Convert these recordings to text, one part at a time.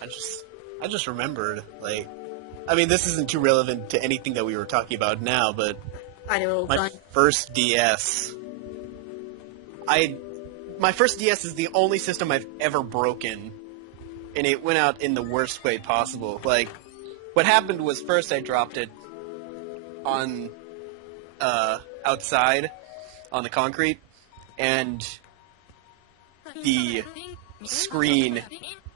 I just remembered, like, I mean, this isn't too relevant to anything that we were talking about now, but I do it all the my time. first DS, my first DS is the only system I've ever broken, and it went out in the worst way possible. Like, what happened was first I dropped it on, outside, on the concrete, and the screen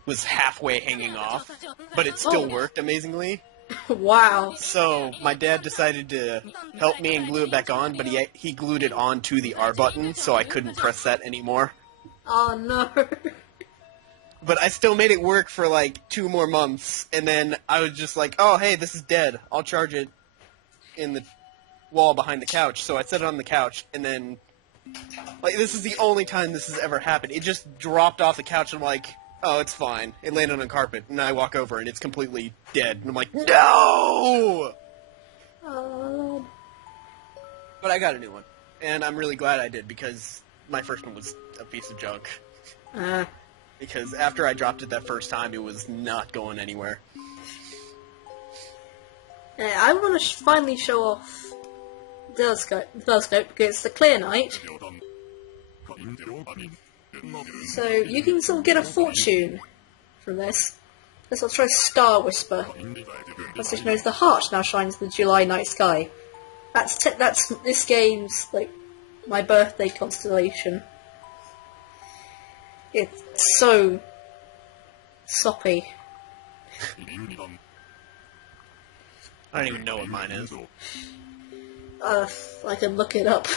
was halfway hanging off, but it still worked amazingly. Wow. So my dad decided to help me and glue it back on, but he glued it onto the R button, so I couldn't press that anymore. Oh no. But I still made it work for like 2 more months, and then I was just like, oh hey, this is dead. I'll charge it in the wall behind the couch. So I set it on the couch, and then, like, this is the only time this has ever happened. It just dropped off the couch, and I'm like, oh, it's fine. It landed on the carpet, and I walk over, and it's completely dead. And I'm like, no! But I got a new one, and I'm really glad I did, because my first one was a piece of junk. Because after I dropped it that first time, it was not going anywhere. Yeah, I want to finally show off the telescope because it's the clear night. So you can sort of get a fortune from this. Let's try Star Whisper. Message knows the heart now shines in the July night sky. That's this game's, like, my birthday constellation. It's so soppy. I don't even know what mine is. I can look it up.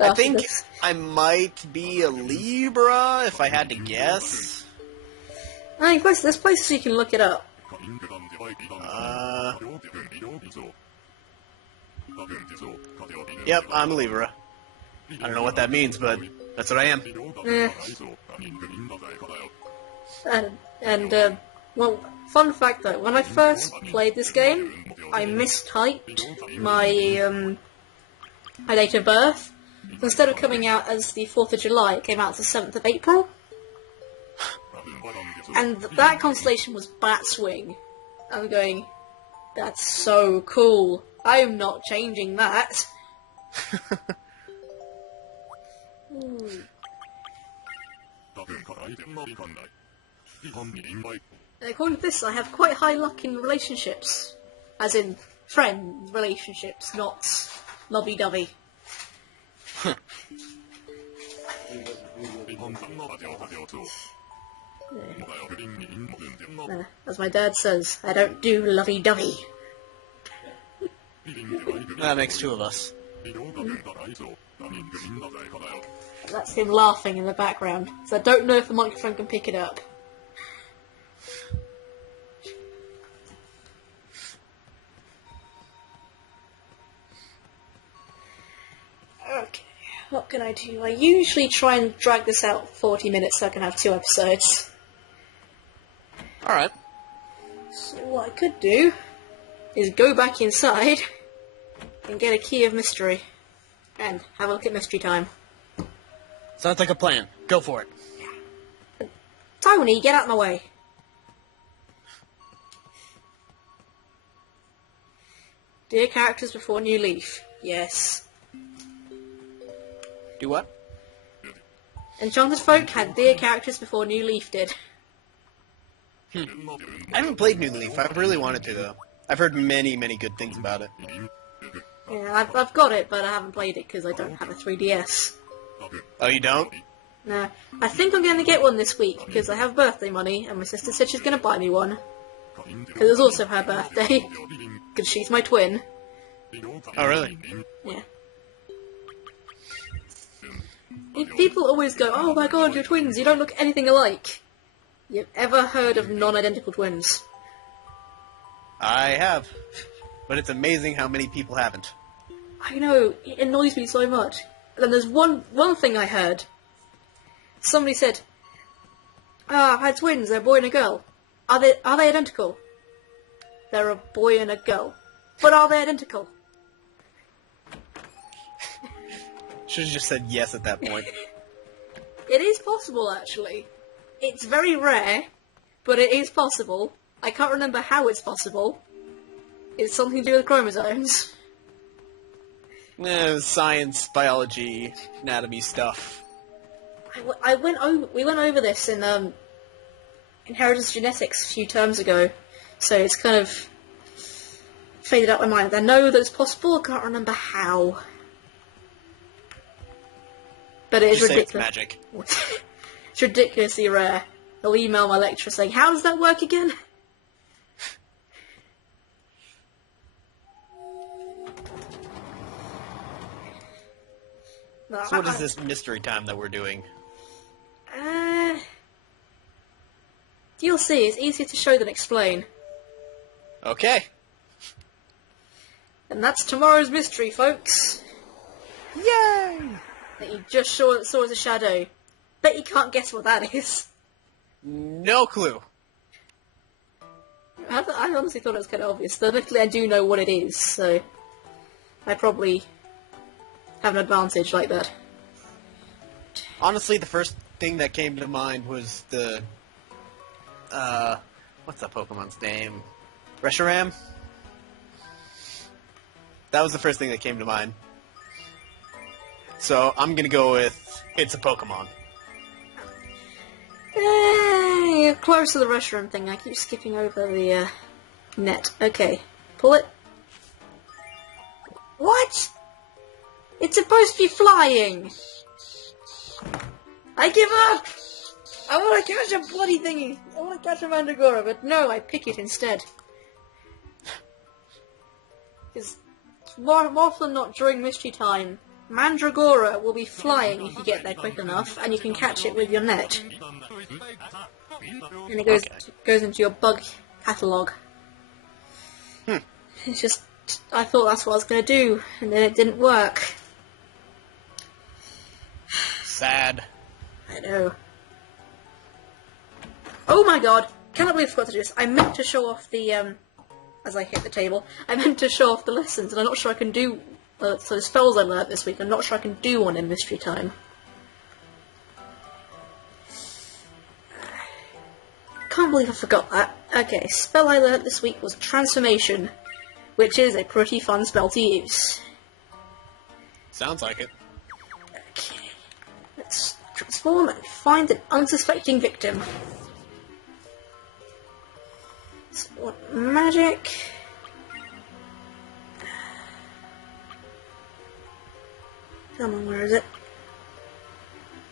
I think I might be a Libra, if I had to guess. I mean, there's places you can look it up. Yep, I'm a Libra. I don't know what that means, but that's what I am. Well, fun fact though, when I first played this game, I mistyped my date of birth. Instead of coming out as the 4th of July, it came out as the 7th of April. And that constellation was Batswing. I'm going, that's so cool. I'm not changing that. According to this, I have quite high luck in relationships. As in, friend relationships, not lovey-dovey. As my dad says, I don't do lovey-dovey. That makes 2 of us. That's him laughing in the background, so I don't know if the microphone can pick it up. Okay, what can I do? I usually try and drag this out 40 minutes so I can have 2 episodes. Alright. So what I could do is go back inside and get a key of mystery and have a look at mystery time. Sounds like a plan. Go for it. Tony, get out of my way. Dear characters before New Leaf. Yes. Do what? Enchanted Folk had dear characters before New Leaf did. I haven't played New Leaf. I really wanted to, though. I've heard many, many good things about it. Yeah, I've got it, but I haven't played it because I don't have a 3DS. Oh, you don't? Nah, I think I'm going to get one this week because I have birthday money and my sister said she's going to buy me one. Because it's also her birthday. Because she's my twin. Oh, really? Yeah. People always go, oh my god, you're twins, you don't look anything alike. You've ever heard of non-identical twins? I have. But it's amazing how many people haven't. I know, it annoys me so much. And then there's one thing I heard. Somebody said, I've had twins, they're a boy and a girl. Are they identical? They're a boy and a girl. But are they identical? Should have just said yes at that point. It is possible, actually. It's very rare, but it is possible. I can't remember how it's possible. It's something to do with chromosomes. Science, biology, anatomy stuff. We went over this in inheritance genetics a few terms ago, so it's kind of faded out my mind. I know that it's possible, I can't remember how. But it is Just say ridiculous. it's magic. It's ridiculously rare. They'll email my lecturer saying, "How does that work again?" No, So what is this mystery time that we're doing? You'll see, it's easier to show than explain. Okay. And that's tomorrow's mystery, folks. Yay! That you just saw as a shadow. Bet you can't guess what that is. No clue. I honestly thought it was kind of obvious. Though luckily I do know what it is, so I probably have an advantage like that. Honestly, the first thing that came to mind was the... what's that Pokemon's name? Reshiram? That was the first thing that came to mind. So, I'm gonna go with... It's a Pokemon. You're close to the restroom thing. I keep skipping over the net. Okay. Pull it. What? It's supposed to be flying! I give up! I want to catch a bloody thingy! I want to catch a Mandragora, but no, I pick it instead. Because more often than not during mystery time, Mandragora will be flying if you get there quick enough, and you can catch it with your net. And it goes into your bug catalogue. It's just, I thought that's what I was going to do, and then it didn't work. Sad. I know. Oh my god! Cannot believe I forgot to do this. I meant to show off the, as I hit the table, I meant to show off the lessons, and I'm not sure I can do, so the spells I learnt this week, I'm not sure I can do one in mystery time. Can't believe I forgot that. Okay, spell I learnt this week was Transformation, which is a pretty fun spell to use. Sounds like it. Okay, let's transform and find an unsuspecting victim. So, what magic? Come on, where is it?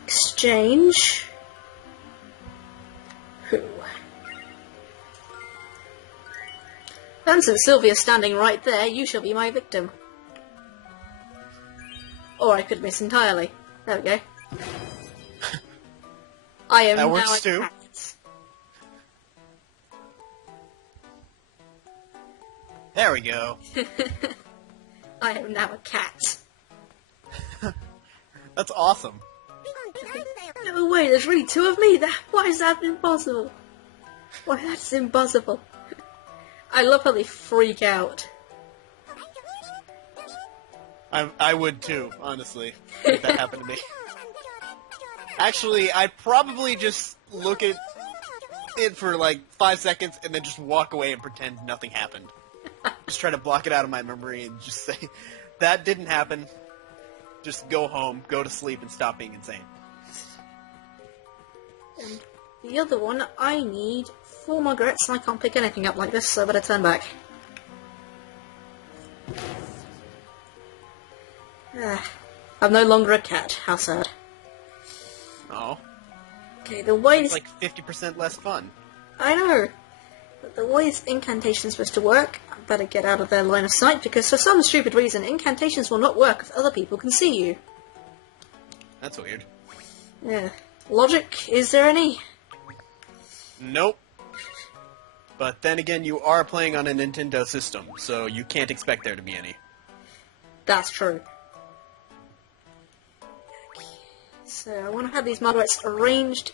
Exchange. Who? And since Sylvia's standing right there, you shall be my victim. Or I could miss entirely. There we go. I am That now works a too. cat. There we go. I am now a cat. That's awesome. No way, there's really two of me. Why is that impossible? Why, that's impossible. I love how they freak out. I would too, honestly, if that happened to me. Actually, I'd probably just look at it for like 5 seconds and then just walk away and pretend nothing happened. Just try to block it out of my memory and just say, that didn't happen. Just go home, go to sleep, and stop being insane. And the other one, I need 4 Margarets, and I can't pick anything up like this, so I better turn back. I'm no longer a cat. How sad. Oh. Okay, the way It's this... like 50% less fun. I know! But the way this incantation is supposed to work, I better get out of their line of sight, because for some stupid reason, incantations will not work if other people can see you. That's weird. Yeah. Logic? Is there any? Nope. But then again, you are playing on a Nintendo system, so you can't expect there to be any. That's true. So I want to have these Margarets arranged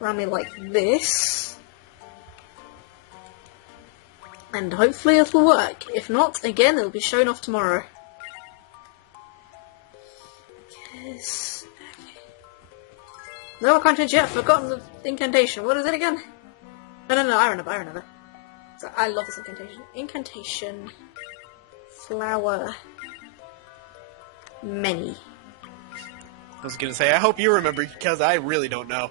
around me like this. And hopefully it'll work. If not, again, it'll be shown off tomorrow. Yes. Okay. No, I can't change yet. I've forgotten the incantation. What is it again? No, I remember. So I love this incantation. Incantation. Flower. Many. I was gonna say, I hope you remember, because I really don't know.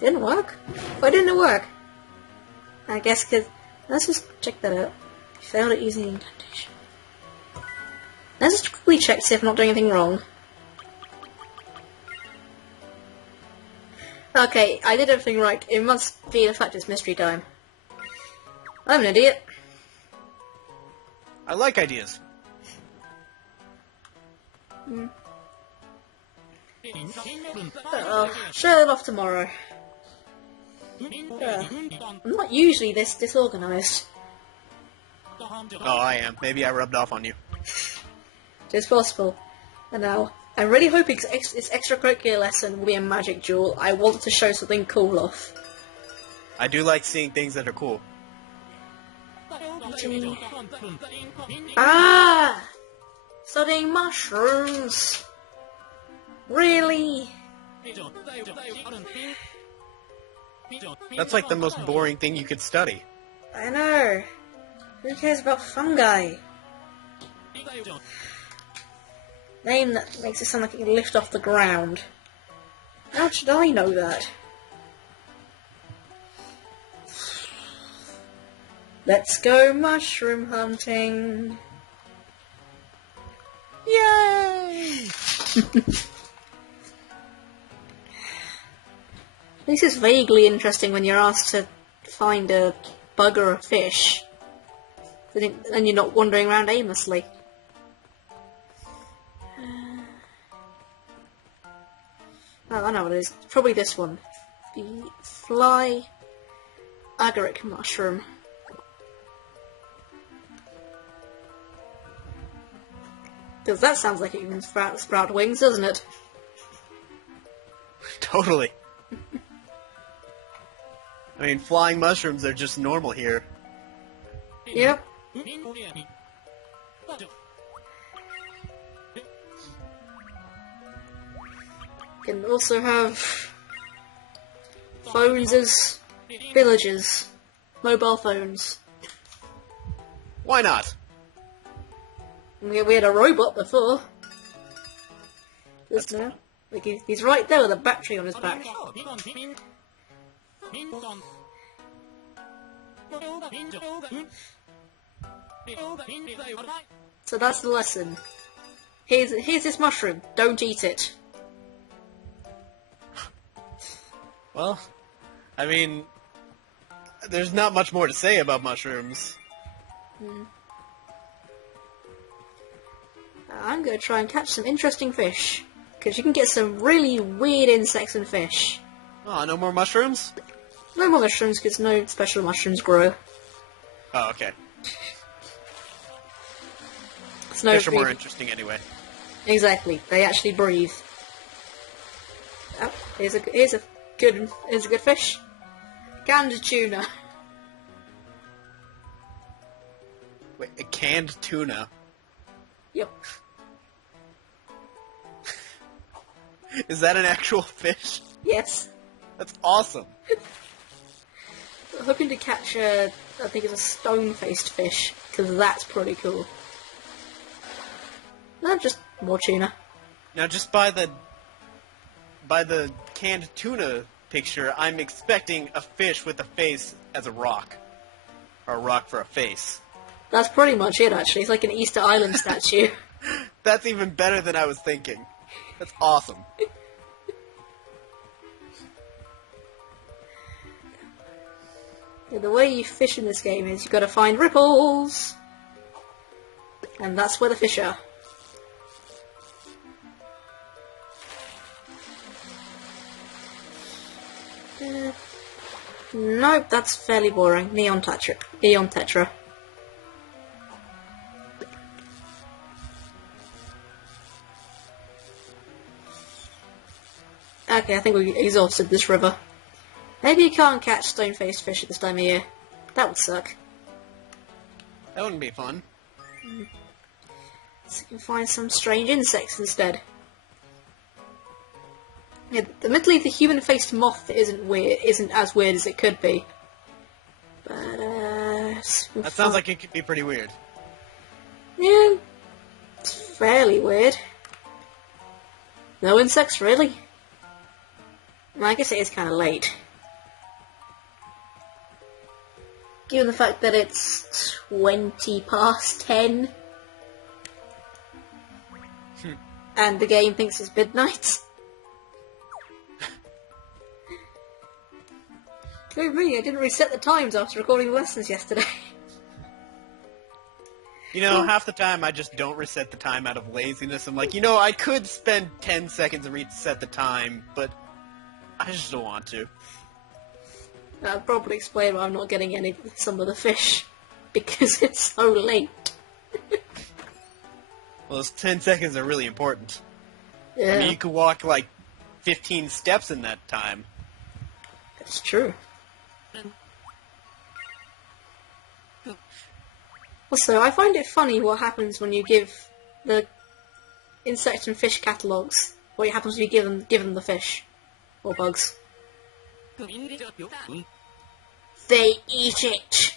Didn't work? Why didn't it work? I guess because... Let's just check that out. Failed at using incantation. Let's just quickly check to see if I'm not doing anything wrong. Okay, I did everything right. It must be the fact it's mystery time. I'm an idiot. I like ideas. Show it off tomorrow. I'm not usually this disorganised. Oh, I am. Maybe I rubbed off on you. It's possible. And now, I'm really hoping this extracurricular lesson will be a magic duel. I want to show something cool off. I do like seeing things that are cool. Ah! Studying mushrooms! Really? That's like the most boring thing you could study. I know. Who cares about fungi? Name that makes it sound like it can lift off the ground. How should I know that? Let's go mushroom hunting. Yay! This is vaguely interesting when you're asked to find a bug or a fish, and you're not wandering around aimlessly. Oh, I know what it is. Probably this one. The fly agaric mushroom. Because that sounds like it can sprout wings, doesn't it? Totally. I mean, flying mushrooms are just normal here. Yep. Can also have phones as villagers. Mobile phones. Why not? We had a robot before. Just now. Like he's right there with a battery on his back. So that's the lesson. Here's this mushroom. Don't eat it. Well, I mean, there's not much more to say about mushrooms. I'm going to try and catch some interesting fish. Because you can get some really weird insects and fish. Oh, no more mushrooms? No more mushrooms, because no special mushrooms grow. Oh, okay. It's no Fish are more breathing. interesting anyway. Exactly, they actually breathe. Oh, here's a good fish. Canned tuna. Wait, a canned tuna? Yep. Is that an actual fish? Yes. That's awesome. I'm hoping to catch I think it's a stone-faced fish, because that's pretty cool. No, just more tuna. Now, just by the canned tuna picture, I'm expecting a fish with a face as a rock. Or a rock for a face. That's pretty much it, actually. It's like an Easter Island statue. That's even better than I was thinking. That's awesome. Yeah, the way you fish in this game is you've got to find ripples. And that's where the fish are. Nope, that's fairly boring. Neon Tetra. Okay, I think we exhausted this river. Maybe you can't catch stone-faced fish at this time of year. That would suck. That wouldn't be fun. So you can find some strange insects instead. Yeah, admittedly, the human-faced moth isn't as weird as it could be. But, That sounds like it could be pretty weird. yeah, it's fairly weird. No insects, really? Well, I guess it is kind of late. Given the fact that it's 20 past 10. And the game thinks it's midnight. Go me, I didn't reset the times after recording the lessons yesterday. You know, half the time I just don't reset the time out of laziness. I'm like, you know, I could spend 10 seconds and reset the time, but I just don't want to. That'll probably explain why I'm not getting some of the fish. Because it's so late. Well, those 10 seconds are really important. Yeah, I mean, you could walk like 15 steps in that time. that's true. Also, I find it funny what happens when you give the insect and fish catalogues. What happens when you give them the fish. Or bugs. They eat it!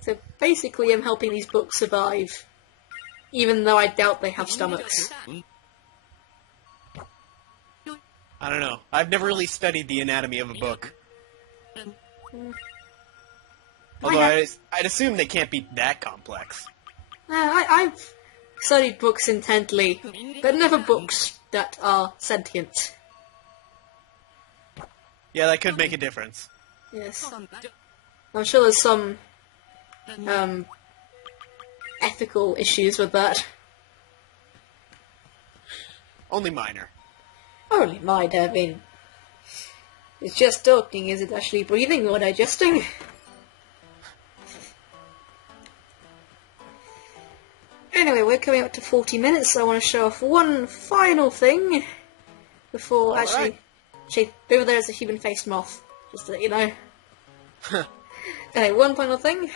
So basically I'm helping these books survive. Even though I doubt they have stomachs. I don't know. I've never really studied the anatomy of a book. Although I'd assume they can't be that complex. I've studied books intently, but never books that are sentient. Yeah, that could make a difference. Yes. I'm sure there's some ethical issues with that. Only minor. Only minor, I mean. It's just talking, is it actually breathing or digesting? Anyway, we're coming up to 40 minutes, so I want to show off one final thing before actually, over there is a human-faced moth, just to let you know. Anyway, one final thing.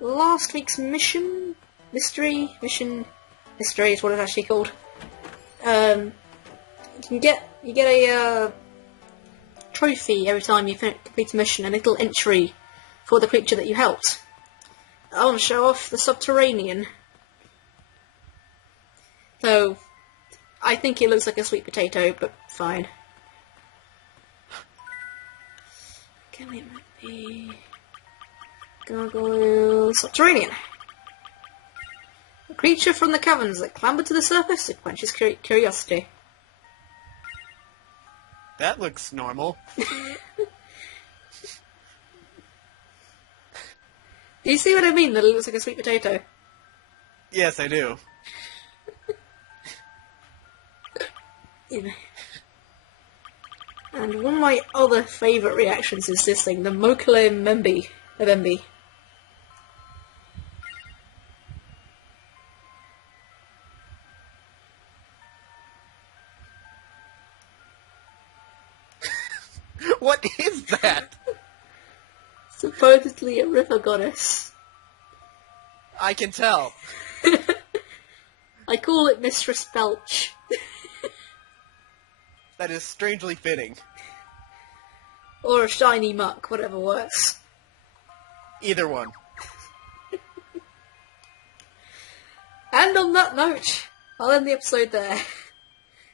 Last week's mystery is what it's actually called. You get a trophy every time you complete a mission, a little entry for the creature that you helped. I want to show off the subterranean. So, I think it looks like a sweet potato, but fine. Can it be Gargoyle Subterranean? A creature from the caverns that clamber to the surface, it quenches curiosity. That looks normal. Do you see what I mean, that it looks like a sweet potato? Yes, I do. And one of my other favourite reactions is this thing, the Mokele Mbembe. What is that? Supposedly a river goddess. I can tell. I call it Mistress Belch. That is strangely fitting. Or a shiny muck, whatever works. Either one. And on that note, I'll end the episode there.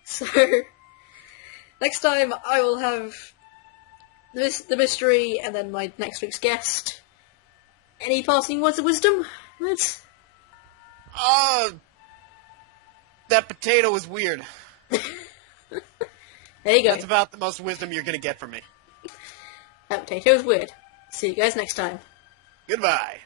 So, next time I will have the mystery and then my next week's guest. Any passing words of wisdom, MeDz? That potato was weird. There you go. That's about the most wisdom you're gonna get from me. That potato's weird. See you guys next time. Goodbye.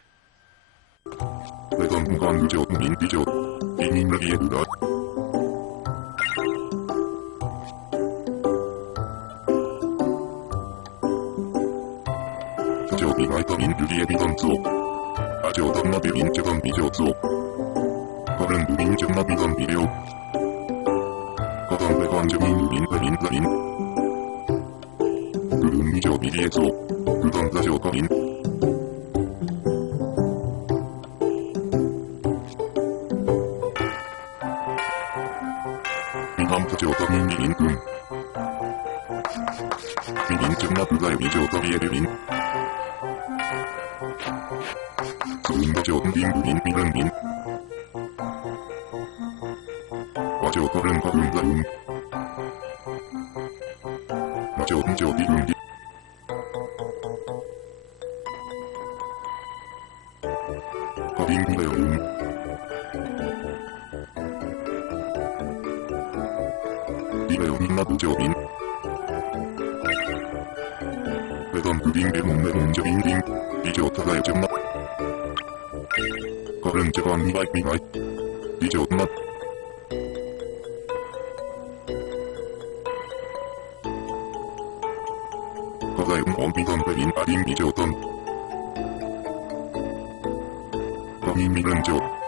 長とミリン君。ミリン中な部外以上とビエルリン。クンド長リンブリンビルンリン。和長とルンパルンザルン。和長ン長リルンリ。カリンビレオン。リレオンナ部長リン。レドンブリンレモンレモンジョリンリン。以上たがえちゃんな。カルンジャパンミライミライ。以上な。カザインオンビドンベリンアリン以上トン。カミミルンジョ。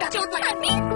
Đã cho tôi ăn đi.